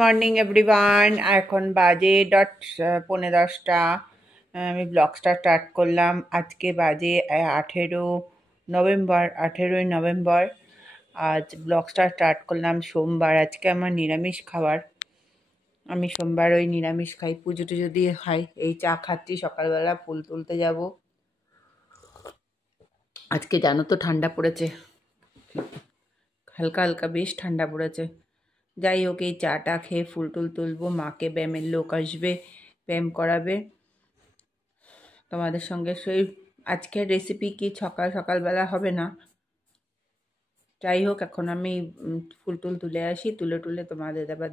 Morning everyone, এখন বাজে 10:45। আমি ব্লগটা স্টার্ট করলাম। আজকে বাজে 18ই নভেম্বর। আজ ব্লগটা স্টার্ট করলাম সোমবার। আজকে আমার নিরামিষ খাবার। আমি সোমবার ওই নিরামিষ খাই, পুজো টুজো দিয়ে খাই। এই চা খাচ্ছি, সকালবেলা ফুল তুলতে যাব। আজকে জানো তো ঠান্ডা পড়েছে, হালকা হালকা বেশ ঠান্ডা পড়েছে। যাই হোক, এই চাটা খেয়ে ফুল টুল তুলবো। মাকে ব্যায়ামের লোক আসবে, ব্যায়াম করাবে। তোমাদের সঙ্গে সেই আজকের রেসিপি কি সকালবেলা হবে না। যাই হোক, এখন আমি ফুল টুল তুলে আসি, তুলে তোমাদের আবার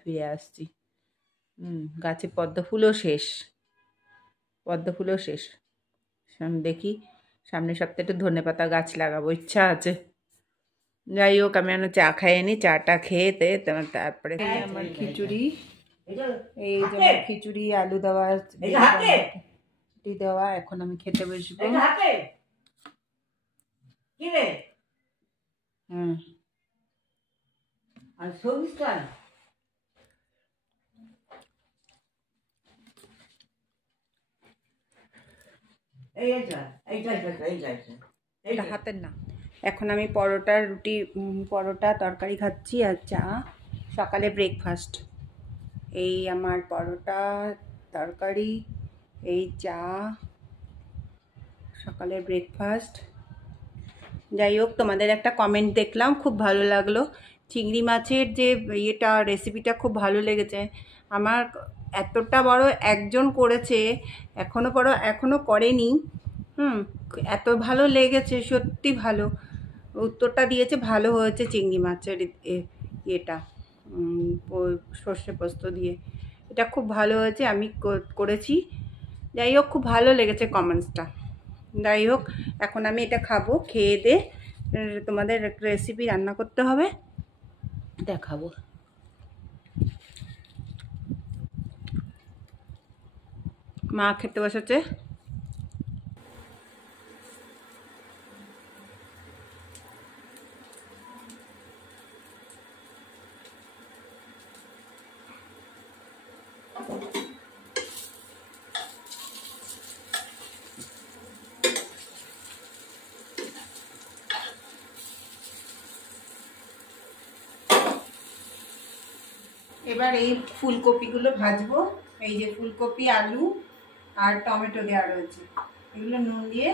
ফিরে আসছি। গাছে পদ্মফুলও শেষ। দেখি সামনের সপ্তাহে একটু ধনেপাতা গাছ লাগাবো, ইচ্ছা আছে। যাই হোক, আমি চা খাইয়ে নি, চাটা খেয়ে তারপরে আমার খিচুড়ি, এই যে খিচুড়ি আলু দেওয়া দেওয়া। এখন আমি খেতে বসবো। হাতের না। এখন আমি পরোটা তরকারি খাচ্ছি আর চা। সকালে ব্রেকফাস্ট এই আমার পরোটা তরকারি, এই চা সকালের ব্রেকফাস্ট। যাই হোক, তোমাদের একটা কমেন্ট দেখলাম, খুব ভালো লাগলো। চিংড়ি মাছের যে রেসিপিটা খুব ভালো লেগেছে আমার। এতটা বড় একজন করেছে, এখনো করেনি। এত ভালো লেগেছে, সত্যি ভালো উত্তরটা দিয়েছে। ভালো হয়েছে চিংড়ি মাছের এটা সর্ষে পোস্ত দিয়ে, এটা খুব ভালো হয়েছে। আমি করেছি। যাই হোক, খুব ভালো লেগেছে কমেন্টসটা। যাই হোক, এখন আমি এটা খাবো, খেয়ে দে তোমাদের রেসিপি রান্না করতে হবে, দেখাবো। মা খেতে বসেছে। এবার এই ফুলকপিগুলো ভাজবো। এই যে ফুলকপি, আলু আর টমেটো দেওয়া রয়েছে। এগুলো নুন দিয়ে,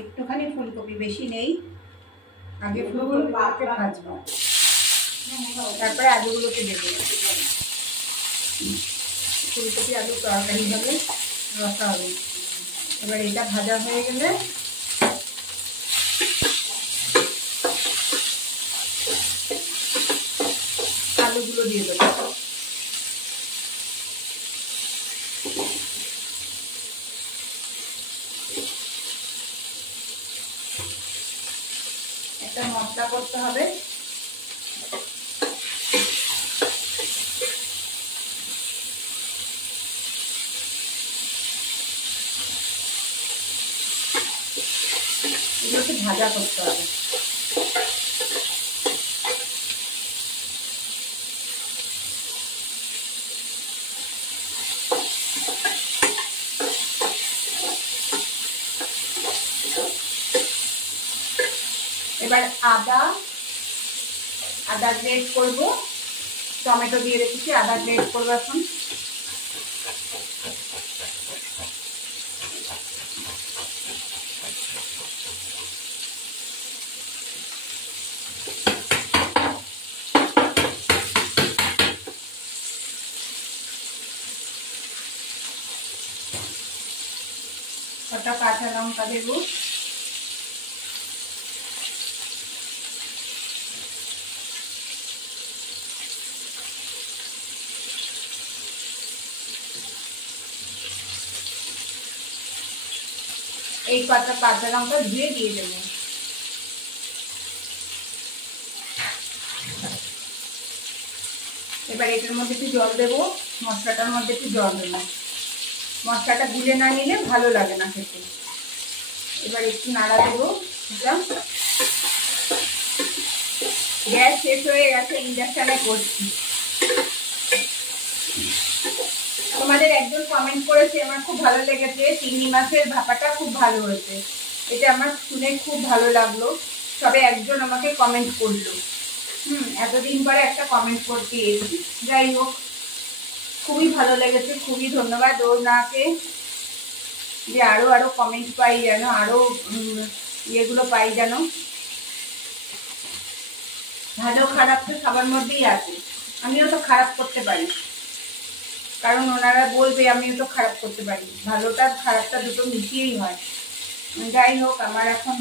একটুখানি ফুলকপি, বেশি নেই। আগে ফুলকপিগুলোকে ভাজবো, তারপরে আলুগুলোকে দেবো। ফুলকপি আলু তরকারি হবে, রসা হবে। এবার এটা ভাজা হয়ে গেলে আলুগুলো দিয়ে দেবো। একটা মশলা করতে হবে। এগুলোকে ভাজা করতে হবে। এবার আদা গ্রেট করবো। টমেটো দিয়ে রেখেছি, আদা গ্রেট করবো এখন। কটা কাঁচা লঙ্কা দেবো। এই কটা কাঁচা লঙ্কা ধুয়ে দিয়ে দেবো। এবার এটার মধ্যে একটু জল দেবো, মশলাটার মধ্যে একটু জল দেবো। মশলাটা গুলে না নিলে ভালো লাগে না খেতে। এবার একটু নাড়া দেবো। গ্যাস শেষ হয়ে গেছে, ইন্ডাকশনে করছি। তোমাদের একজন কমেন্ট করেছে, আমার খুব ভালো লেগেছে, চিংড়ি মাছের ভাপাটা খুব ভালো হয়েছে। এটা আমার শুনে খুব ভালো লাগলো। তবে একজন আমাকে কমেন্ট করলো, এতদিন পরে একটা কমেন্ট করতে এসেছি। যাই হোক, খুবই ভালো লেগেছে, খুবই ধন্যবাদ ওনাকে, যে আরো আরো কমেন্ট পাই যেন, আরো ইয়েগুলো পাই যেন। ভালো খারাপ তো সবার মধ্যেই আছে, আমিও তো খারাপ করতে পারি, কারণ ওনারা বলবে আমিও তো খারাপ করতে পারি, ভালোটা খারাপটা দুটো মিশিয়েই হয়। যাই হোক, আমার এখন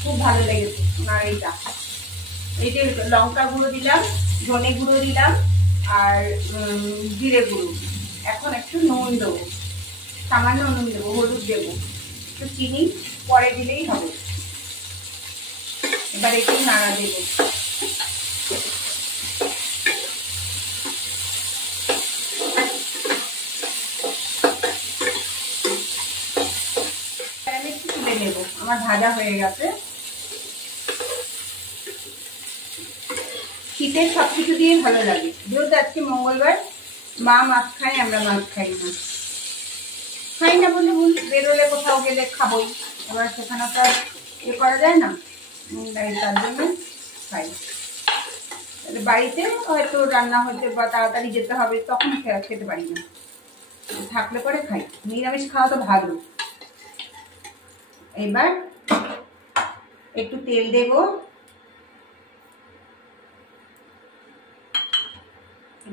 খুব ভালো লেগেছে ওনার এইটা। এই যে লঙ্কা গুঁড়ো দিলাম, ধনে গুঁড়ো দিলাম, আর জিরে গুঁড়ো। এখন একটু নুন দেবো, সামান্য নুন দেবো, হলুদ দেবো, একটু চিনি পরে দিলেই হবে। এবার একটু নাড়া দেবো। আমি একটু তুলে নেবো, আমার ভাজা হয়ে গেছে। শীতের সবকিছু দিয়ে ভালো লাগে, যেহেতু আজকে মঙ্গলবার, মা মাছ খায়, আমরা মাছ খাই না। খাই না বলে বেরোলে কোথাও গেলে খাবোই, এবার সেখানে তো আর ইয়ে করা যায় না, তার জন্য খাই। বাড়িতে হয়তো রান্না হচ্ছে বা তাড়াতাড়ি যেতে হবে, তখন খেতে পারি না, থাকলে পরে খাই। নিরামিষ খাওয়া তো ভালো। এবার একটু তেল দেব,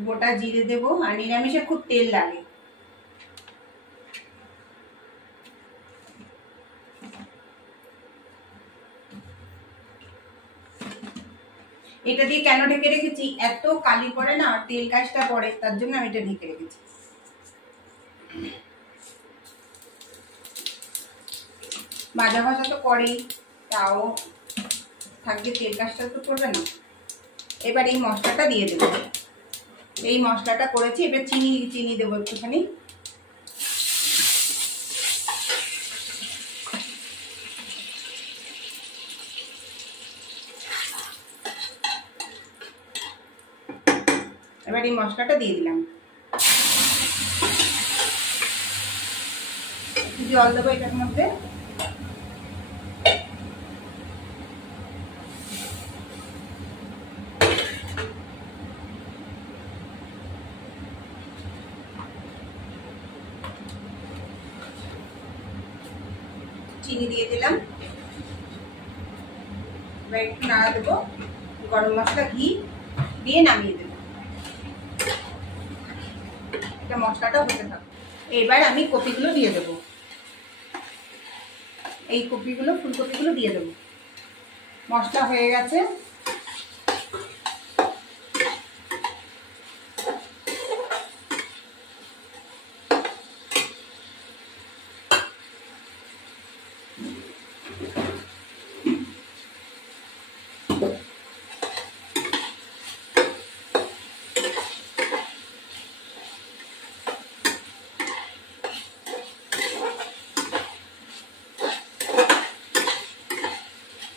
গোটা জিরে দেব, আর নিরামিষে খুব তেল লাগে। এটা দিয়ে কেন ঢেকে রেখেছি, এত কালি পড়ে না, তেল কাজটা পড়ে, তার জন্য আমি এটা ঢেকে রেখেছি। ভাজা ভাজা তো করেই, তাও থাকবে, তেল কাজটা তো করবে না। এবার এই মশলাটা দিয়ে দেবো, এই মশলাটা করেছি। এবার চিনি দেবো একটুখানি। এবার এই মশলাটা দিয়ে দিলাম, জল দেবো এটার মধ্যে। চিনি দিয়ে দিলাম, এবার একটু নাড়া দেবো, গরম মশলা ঘি দিয়ে নামিয়ে দেবো। এটা মশলাটা হতে থাকবে। এবার আমি কপিগুলো দিয়ে দেবো, এই কপিগুলো, ফুলকপিগুলো দিয়ে দেবো। মশলা হয়ে গেছে,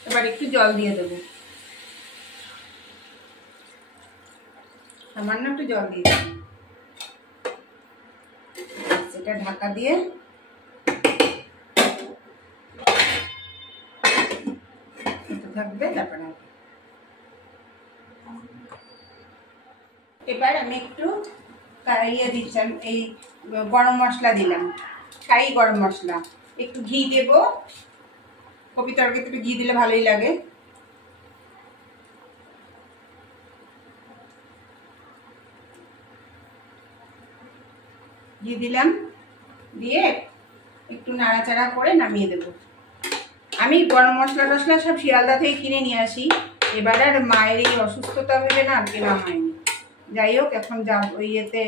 এবার একটু জল দিয়ে দেবো, সামান্য একটু জল দিয়ে দেবো। সেটা ঢাকা দিয়ে থাকবে, তারপরে এবার আমি একটু ইয়ে দিচ্ছিলাম, এই গরম মশলা দিলাম, শাহি গরম মশলা। একটু ঘি দেব, কপি তরকারিতে একটু ঘি দিলে ভালোই লাগে। ঘি দিলাম, দিয়ে একটু নাড়াচাড়া করে নামিয়ে দেব। আমি গরম মশলা টশলা সব শিয়ালদা থেকে কিনে নিয়ে আসি, এবার আর মায়ের এই অসুস্থতা ভেবে না কেনা হয়নি। যাই হোক, এখন যা ইয়েতে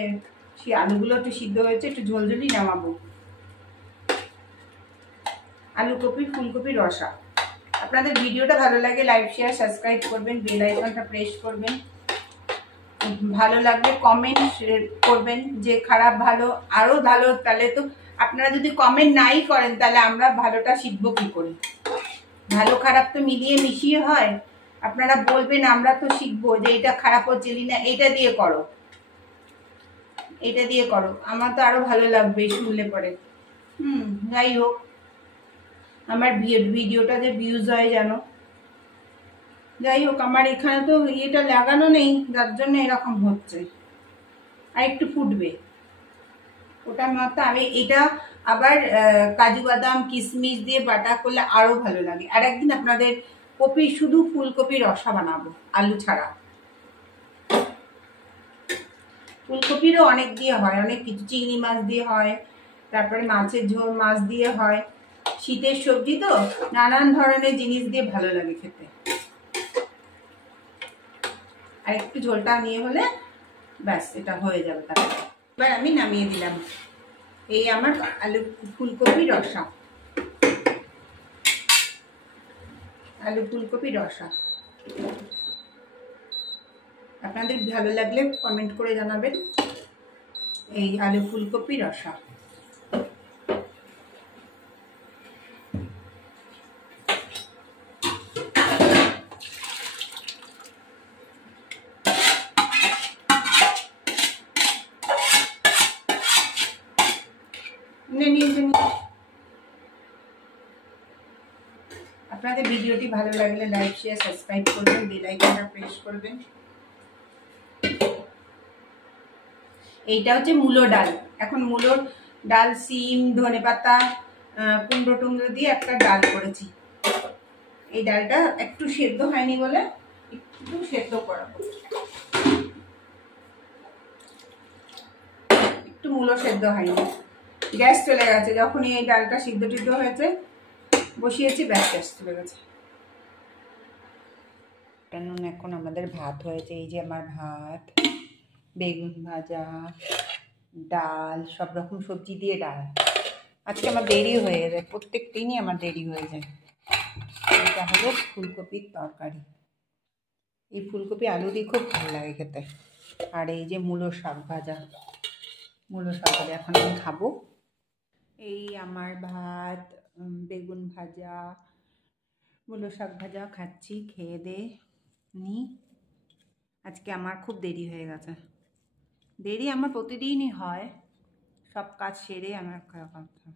আলুগুলো একটু সিদ্ধ হয়েছে, একটু ঝোলঝোলি নামাবো। আলু কপি ফুলকপি রসা। আপনাদের ভিডিওটা ভালো লাগে লাইক শেয়ার সাবস্ক্রাইব করবেন, বেল আইকনটা প্রেস করবেন। ভালো লাগলে কমেন্ট করবেন, যে খারাপ ভালো আরো ভালো। তাহলে তো আপনারা যদি কমেন্ট নাই করেন, তাহলে আমরা ভালোটা শিখবো কি করে? ভালো খারাপ তো মিলিয়ে মিশিয়ে হয়, আপনারা বলবেন, আমরা তো শিখবো যে এটা খারাপ হচ্ছে না, এটা দিয়ে করো, এটা দিয়ে করো, আমার তো আরো ভালো লাগবে শুনলে পরে। যাই হোক, আমার ভিডিওটা যে ভিউজ হয় জানো। যাই হোক, আমার এখানে তো ইয়েটা লাগানো নেই, যার জন্য এরকম হচ্ছে। আর একটু ফুটবে, ওটার মতো আমি এটা আবার কাজু বাদাম কিশমিশ দিয়ে বাটা করলে আরো ভালো লাগে। আর একদিন আপনাদের কপি, শুধু ফুলকপির রসা বানাবো, আলু ছাড়া। ফুলকপিরও অনেক দিয়ে হয়, অনেক কিছু, চিংড়ি মাছ দিয়ে হয়, তারপরে মাছের ঝোল, মাছ দিয়ে হয়। শীতের সবজি তো নানান ধরনের জিনিস দিয়ে ভালো লাগে খেতে। আর একটু ঝোলটা নিয়ে হলে ব্যাস, এটা হয়ে যাবে। তারপরে এবার আমি নামিয়ে দিলাম। এই আমার আলু ফুলকপি রসা, আলু ফুলকপি রসা। আপনাদের ভালো লাগলে কমেন্ট করে জানাবেন। এই আলু ফুলকপি রসা। আপনাদের ভিডিওটি ভালো লাগলে লাইক শেয়ার সাবস্ক্রাইব করবেন, বেল আইকনটা প্রেস করবেন। এইটা হচ্ছে মূলো ডাল। এখন মূলোর ডাল, সিম, ধনেপাতা, কুমড়ো টুমড়ো দিয়ে একটা ডাল করেছি। এই ডালটা একটু সেদ্ধ হয়নি বলে একটু সেদ্ধ করাবো, একটু মূলো সেদ্ধ হয়নি, গ্যাস চলে গেছে। যখনই এই ডালটা সিদ্ধ টিদ্ধ হয়েছে বসিয়েছি, ব্যাস গ্যাস চলে গেছে। এখন আমাদের ভাত হয়েছে। এই যে আমার ভাত, বেগুন ভাজা, ডাল, সব রকম সবজি দিয়ে ডাল। আজকে আমার দেরি হয়ে যায়, প্রত্যেক দিনই আমার দেরি হয়ে যায়। এটা হলো ফুলকপির তরকারি। এই ফুলকপি আলু দিয়ে খুব ভালো লাগে খেতে। আর এই যে মূলো শাক ভাজা, মূলো শাক ভাজা এখন আমি খাবো। এই আমার ভাত, বেগুন ভাজা, মূলো শাক ভাজা খাচ্ছি। খেয়ে দে নি। আজকে আমার খুব দেরি হয়ে গেছে। দেরি আমার প্রতিদিনই হয়, সব কাজ সেরে আমার খাওয়া কথা।